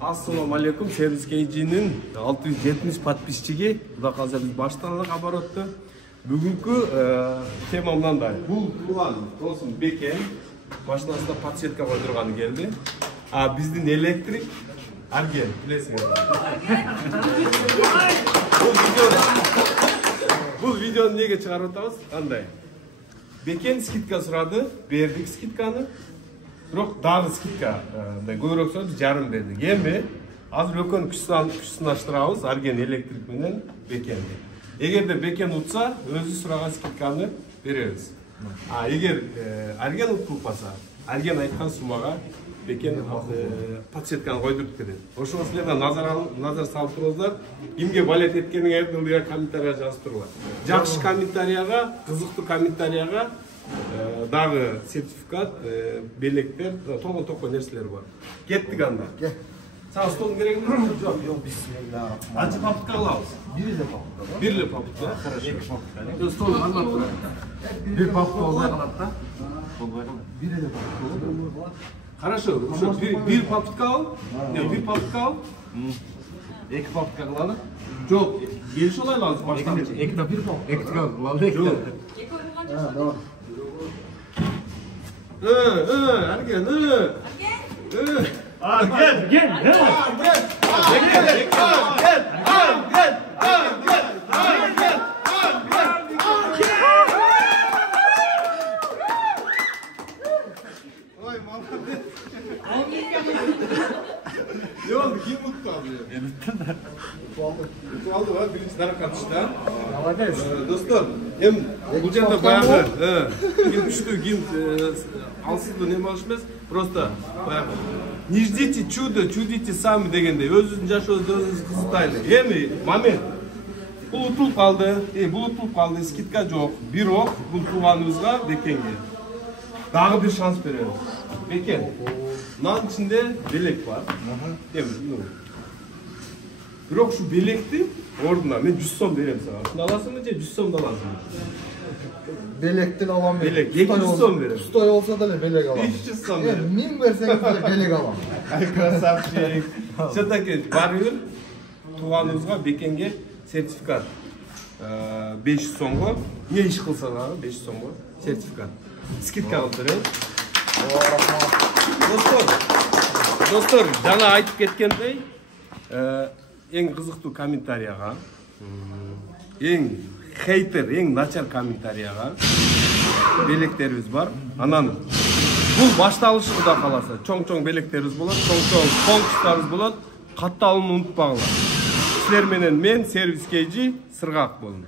Assalamu алейкум, сервис кейжинин 670 подписчиги. Куда калса биз баштадык оборотты. Бүгүнкү тема мындай. Бул туган досум Бекен машинасында подсветка койдурганы келди. А биздин электрик Арген, билесиңер. Бул видеону неге чыгарып атабыз? Кандай? Бекен скидка сурады, бердик скидканы. Бирок дагы скидка, көбүрөөк сурады, жарым бердик. Эми азыр экөөнүн күчүн сынаштырабыз, Арген электрик менен Бекенди. Эгерде Бекен утса, өзү сураган скидканы беребиз. А эгер Арген утпаса, Арген айткан суммага Бекен подсветканы койдуруп берет. Ошого силерден назар салып туруңуздар. Кимге балет эткениңерди ылдыга комментарийга жазып туруңар. Жакшы комментарийга, кызыктуу комментарийга дагы сертификат, белектер, токон нерселер бар. Кеттик анда. Сага столдун кереги бар? Жок, бисмилла. Анча папка алабыз. Бир эле папка. Бир эле папка, хорошо. Эки папка. Жо стол калмап турат. Бир папка болбой калат да? Болбой калат. Бир эле папка болот. Хорошо, бир папка ал. Бир папка ал. Эки папка кылалы. Жок, келишип алайлы баштан. Эки да бир папка. Эки да кылалы. Жок. Давай. Арген, Ой, молодец. Ne oldu? Kim mutlu alıyor? Mutlu aldı var. Birinci taraf atışta. Dostlar, hem bu жерде баягы ким күчтүү, ким алсыздуу неме болуш эмес. Просто баягы не ждите чудо, чудите сами дегендей. Өзүнүн жашообузду өзүбүз кызыктайлы. Эми момент. Бул утулуп калды, скидка жок. Бирок бул тууганыбызга Бекенге дагы бир шанс беребиз. Бекен, мынанын ичинде белек бар. Бирок ушу белекти ордуна мен 100 сом берем сага. Ушуну аласыңбы же 100 сомду аласыңбы? Белектен алам мен. Белек 200 сом берем. 100 болсо да белек алам. 500 сом берем. 1000 берсеңиз деле белек алам. Ай красавчик. Все-таки барыбир тууганыбызга Бекенге сертификат 500 сомго, не иш кылса дагы 500 сомго сертификат. Скидка кылып берем. Достор, жана айтып кеткендей, эң кызыктуу комментарийга, эң хейтер, эң начар комментарийга белектерибиз бар. Анан бул башталышы куда каласа, чоң белектерибиз болот, чоң конкурстарыбыз болот. Катталууну унутпаңыздар. Силер менен мен сервис кейжи Сыргак болдум.